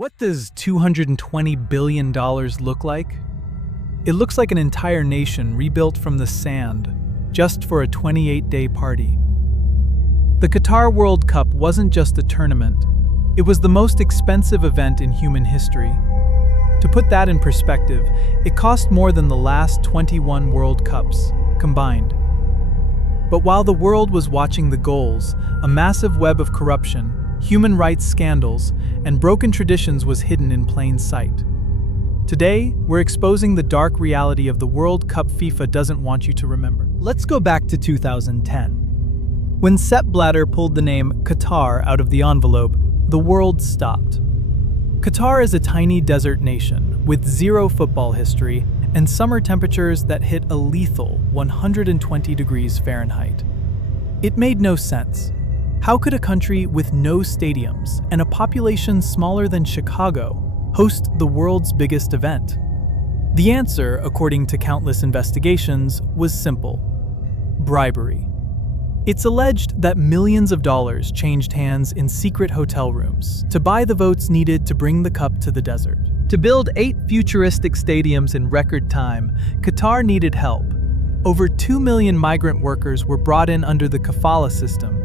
What does $220 billion look like? It looks like an entire nation rebuilt from the sand, just for a 28-day party. The Qatar World Cup wasn't just a tournament, it was the most expensive event in human history. To put that in perspective, it cost more than the last 21 World Cups combined. But while the world was watching the goals, a massive web of corruption, human rights scandals, and broken traditions was hidden in plain sight. Today, we're exposing the dark reality of the World Cup FIFA doesn't want you to remember. Let's go back to 2010. When Sepp Blatter pulled the name Qatar out of the envelope, the world stopped. Qatar is a tiny desert nation with zero football history and summer temperatures that hit a lethal 120 degrees Fahrenheit. It made no sense. How could a country with no stadiums and a population smaller than Chicago host the world's biggest event? The answer, according to countless investigations, was simple: bribery. It's alleged that millions of dollars changed hands in secret hotel rooms to buy the votes needed to bring the cup to the desert. To build 8 futuristic stadiums in record time, Qatar needed help. Over 2 million migrant workers were brought in under the kafala system,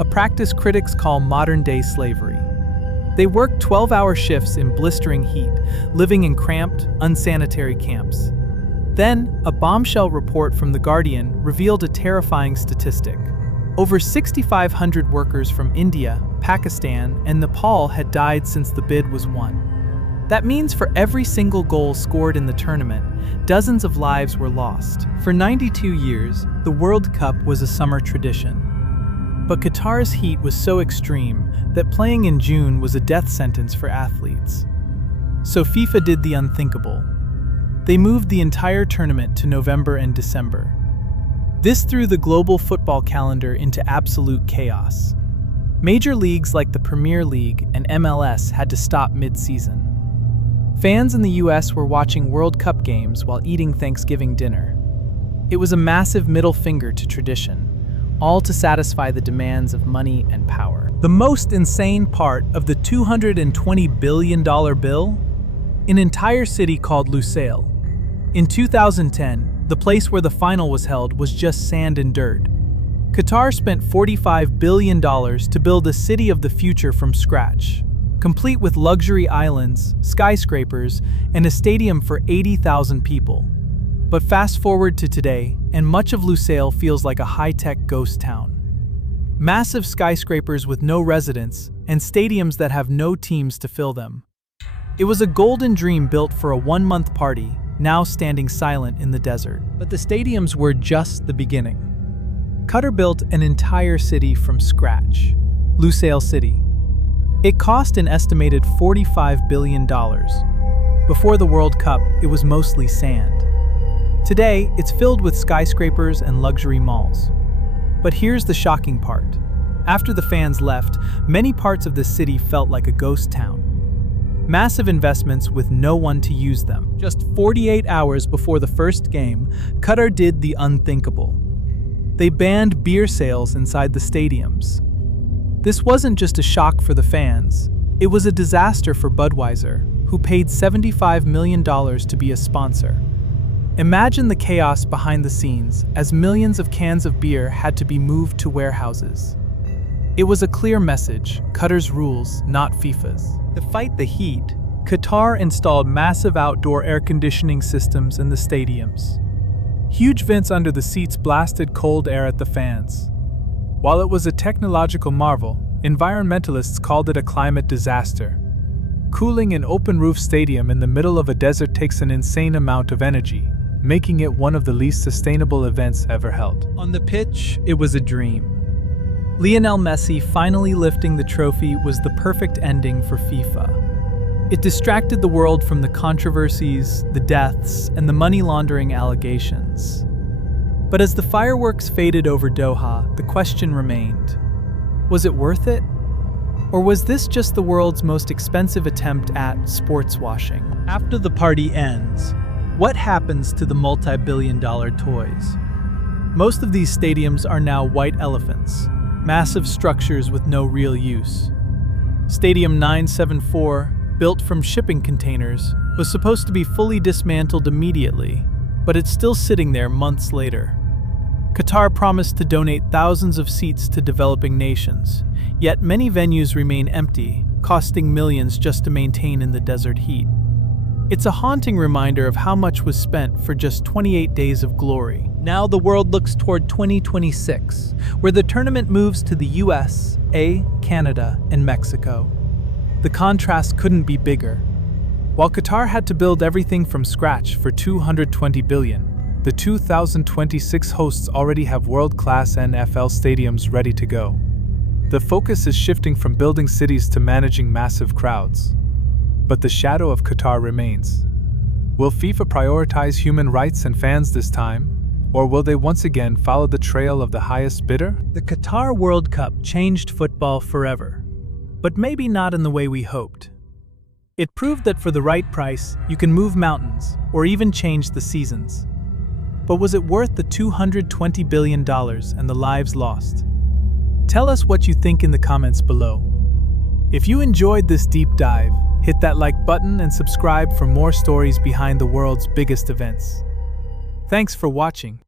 a practice critics call modern-day slavery. They worked 12-hour shifts in blistering heat, living in cramped, unsanitary camps. Then, a bombshell report from The Guardian revealed a terrifying statistic. Over 6,500 workers from India, Pakistan, and Nepal had died since the bid was won. That means for every single goal scored in the tournament, dozens of lives were lost. For 92 years, the World Cup was a summer tradition. But Qatar's heat was so extreme that playing in June was a death sentence for athletes. So FIFA did the unthinkable. They moved the entire tournament to November and December. This threw the global football calendar into absolute chaos. Major leagues like the Premier League and MLS had to stop mid-season. Fans in the US were watching World Cup games while eating Thanksgiving dinner. It was a massive middle finger to tradition, all to satisfy the demands of money and power. The most insane part of the $220 billion bill? An entire city called Lusail. In 2010, the place where the final was held was just sand and dirt. Qatar spent $45 billion to build a city of the future from scratch, complete with luxury islands, skyscrapers, and a stadium for 80,000 people. But fast forward to today, and much of Lusail feels like a high-tech ghost town. Massive skyscrapers with no residents, and stadiums that have no teams to fill them. It was a golden dream built for a one-month party, now standing silent in the desert. But the stadiums were just the beginning. Qatar built an entire city from scratch, Lusail City. It cost an estimated $45 billion. Before the World Cup, it was mostly sand. Today, it's filled with skyscrapers and luxury malls. But here's the shocking part. After the fans left, many parts of the city felt like a ghost town. Massive investments with no one to use them. Just 48 hours before the first game, Qatar did the unthinkable. They banned beer sales inside the stadiums. This wasn't just a shock for the fans, it was a disaster for Budweiser, who paid $75 million to be a sponsor. Imagine the chaos behind the scenes as millions of cans of beer had to be moved to warehouses. It was a clear message: Qatar's rules, not FIFA's. To fight the heat, Qatar installed massive outdoor air conditioning systems in the stadiums. Huge vents under the seats blasted cold air at the fans. While it was a technological marvel, environmentalists called it a climate disaster. Cooling an open-roof stadium in the middle of a desert takes an insane amount of energy, making it one of the least sustainable events ever held. On the pitch, it was a dream. Lionel Messi finally lifting the trophy was the perfect ending for FIFA. It distracted the world from the controversies, the deaths, and the money laundering allegations. But as the fireworks faded over Doha, the question remained: was it worth it? Or was this just the world's most expensive attempt at sports washing? After the party ends, what happens to the multi-billion-dollar toys? Most of these stadiums are now white elephants, massive structures with no real use. Stadium 974, built from shipping containers, was supposed to be fully dismantled immediately, but it's still sitting there months later. Qatar promised to donate thousands of seats to developing nations, yet many venues remain empty, costing millions just to maintain in the desert heat. It's a haunting reminder of how much was spent for just 28 days of glory. Now the world looks toward 2026, where the tournament moves to the US, Canada, and Mexico. The contrast couldn't be bigger. While Qatar had to build everything from scratch for $220 billion, the 2026 hosts already have world-class NFL stadiums ready to go. The focus is shifting from building cities to managing massive crowds. But the shadow of Qatar remains. Will FIFA prioritize human rights and fans this time? Or will they once again follow the trail of the highest bidder? The Qatar World Cup changed football forever, but maybe not in the way we hoped. It proved that for the right price, you can move mountains or even change the seasons. But was it worth the $220 billion and the lives lost? Tell us what you think in the comments below. If you enjoyed this deep dive, hit that like button and subscribe for more stories behind the world's biggest events. Thanks for watching.